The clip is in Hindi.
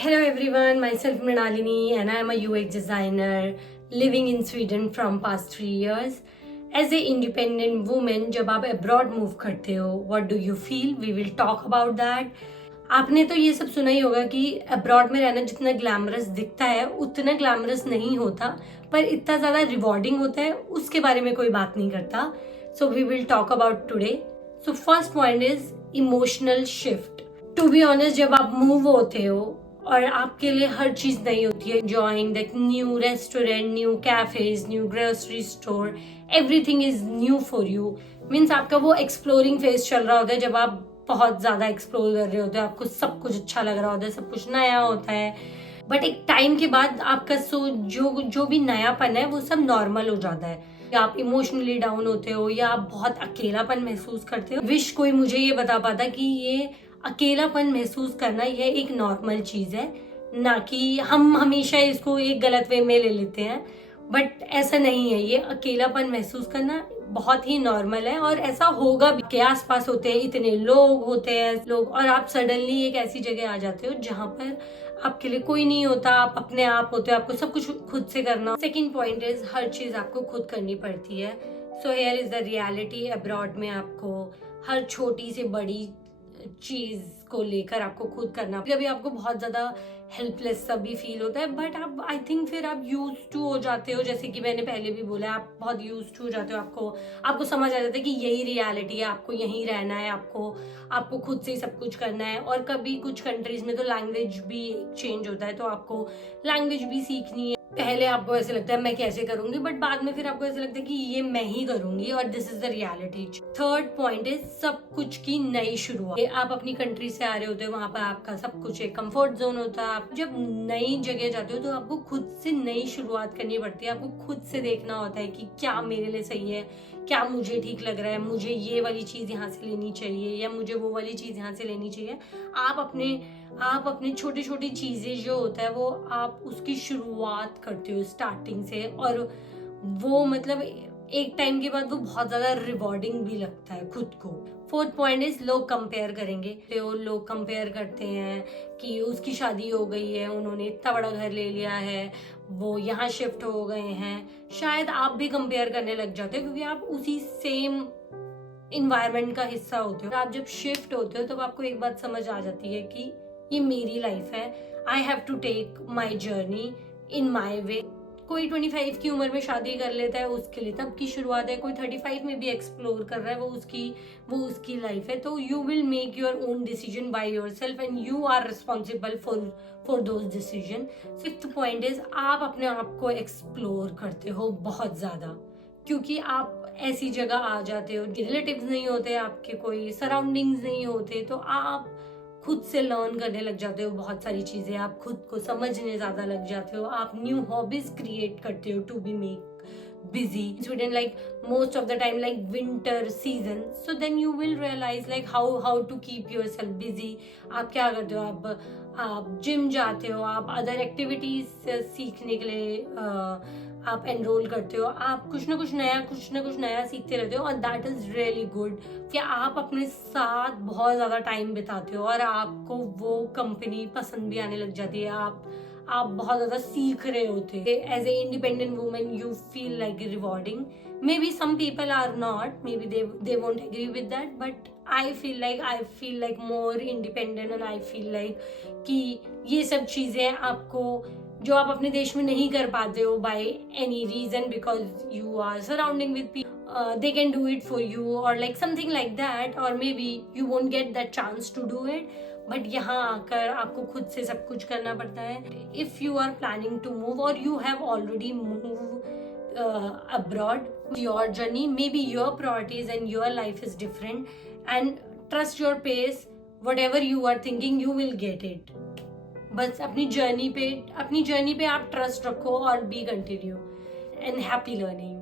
Hello everyone, myself Mrinalini and I am a UX designer living in Sweden from past 3 years. As a independent woman, जब आप abroad move करते हो, what do you feel? We will talk about that. आपने तो ये सब सुना ही होगा कि अब्रॉड में रहना जितना ग्लैमरस दिखता है उतना ग्लैमरस नहीं होता, पर इतना ज़्यादा रिवॉर्डिंग होता है उसके बारे में कोई बात नहीं करता. So we will talk about today. So first point is emotional shift. To be honest, जब आप मूव होते हो और आपके लिए हर चीज नई होती है, enjoying that new restaurant, new cafes, new grocery store, everything is new for you. Means आपका वो एक्सप्लोरिंग फेज चल रहा होता है जब आप बहुत ज्यादा एक्सप्लोर कर रहे होते हो, आपको सब कुछ अच्छा लग रहा होता है, सब कुछ नया होता है. बट एक टाइम के बाद आपका जो भी नयापन है वो सब नॉर्मल हो जाता है. या आप इमोशनली डाउन होते हो या आप बहुत अकेलापन महसूस करते हो. विश कोई मुझे ये बता पाता कि ये अकेलापन महसूस करना ये एक नॉर्मल चीज है, ना कि हम हमेशा इसको एक गलत वे में ले लेते हैं. बट ऐसा नहीं है. ये अकेलापन महसूस करना बहुत ही नॉर्मल है और ऐसा होगा भी. के आसपास होते हैं, इतने लोग होते हैं लोग, और आप सडनली एक ऐसी जगह आ जाते हो जहां पर आपके लिए कोई नहीं होता, आप अपने आप होते हो, आपको सब कुछ खुद से करना. सेकेंड पॉइंट इज हर चीज आपको खुद करनी पड़ती है. So here is the reality. Abroad में आपको हर छोटी से बड़ी चीज को लेकर आपको खुद करना. कभी आपको बहुत ज्यादा हेल्पलेस सा भी फील होता है, बट आप आई थिंक फिर आप यूज टू हो जाते हो. जैसे कि मैंने पहले भी बोला, आप बहुत यूज टू हो जाते हो. आपको समझ आ जाता है कि यही रियलिटी है, आपको यहीं रहना है, आपको खुद से ही सब कुछ करना है. और कभी कुछ कंट्रीज में तो लैंग्वेज भी चेंज होता है, तो आपको लैंग्वेज भी सीखनी है. पहले आपको ऐसे लगता है मैं कैसे करूंगी, बट बाद में फिर आपको ऐसे लगता है कि ये मैं ही करूंगी और this is the reality. Third point is सब कुछ की नई शुरुआत. आप अपनी कंट्री से आ रहे होते हो, वहां पर आपका सब कुछ एक कंफर्ट जोन होता है. आप जब नई जगह जाते हो तो आपको खुद से नई शुरुआत करनी पड़ती है. आपको खुद से देखना होता है कि क्या मेरे लिए सही है, क्या मुझे ठीक लग रहा है, मुझे ये वाली चीज यहाँ से लेनी चाहिए या मुझे वो वाली चीज यहाँ से लेनी चाहिए. आप अपने छोटी छोटी चीजें जो होता है वो आप उसकी शुरुआत करते हो स्टार्टिंग से, और वो मतलब एक टाइम के बाद वो बहुत ज्यादा रिवॉर्डिंग भी लगता है खुद को. फोर्थ पॉइंट इज लोग कंपेयर करेंगे. तो लोग कंपेयर करते हैं कि उसकी शादी हो गई है, उन्होंने इतना बड़ा घर ले लिया है, वो यहाँ शिफ्ट हो गए हैं. शायद आप भी कंपेयर करने लग जाते हो क्योंकि आप उसी सेम इन्वायरमेंट का हिस्सा होते हो. आप जब शिफ्ट होते हो तब आपको एक बात समझ आ जाती है कि ये मेरी लाइफ है. I have to take my journey in my way. कोई 25 की उम्र में शादी कर लेता है, उसके लिए तब की शुरुआत है. कोई 35 में भी एक्सप्लोर कर रहा है, वो उसकी लाइफ है. तो you will make your own decision by yourself and you are responsible for those decision. Fifth point is आप अपने आप को एक्सप्लोर करते हो बहुत ज्यादा, क्योंकि आप ऐसी जगह आ जाते हो, रिलेटिव्स नहीं होते आपके, कोई सराउंडिंग्स नहीं होते, तो आप खुद से लर्न करने लग जाते हो बहुत सारी चीजें. आप खुद को समझने ज्यादा लग जाते हो. आप न्यू हॉबीज क्रिएट करते हो to be make busy. Sweden, like most of the time, like winter season, so then you will realize like how to keep yourself busy. आप क्या करते हो? आप जिम जाते हो, आप अदर एक्टिविटीज सीखने के लिए आप एनरोल करते हो. आप कुछ ना कुछ नया सीखते रहते हो, और दैट इज रियली गुड. कि आप अपने साथ बहुत ज्यादा टाइम बिताते हो और आपको वो कंपनी पसंद भी आने लग जाती है. आप बहुत ज्यादा सीख रहे होते. As a independent women you feel like rewarding. Maybe some people are not, maybe they won't agree with that, but I feel like more independent and I feel like कि ये सब चीजें आपको जो आप अपने देश में नहीं कर पाते हो by any reason because you are surrounding with people, they can do it for you or like something like that, or maybe you won't get that chance to do it. But यहाँ आकर आपको खुद से सब कुछ करना पड़ता है. If you are planning to move or you have already move abroad, your journey, may be your priorities and your life is different, and trust your pace. Whatever you are thinking you will get it. बस अपनी जर्नी पे आप ट्रस्ट रखो और be continue and happy learning.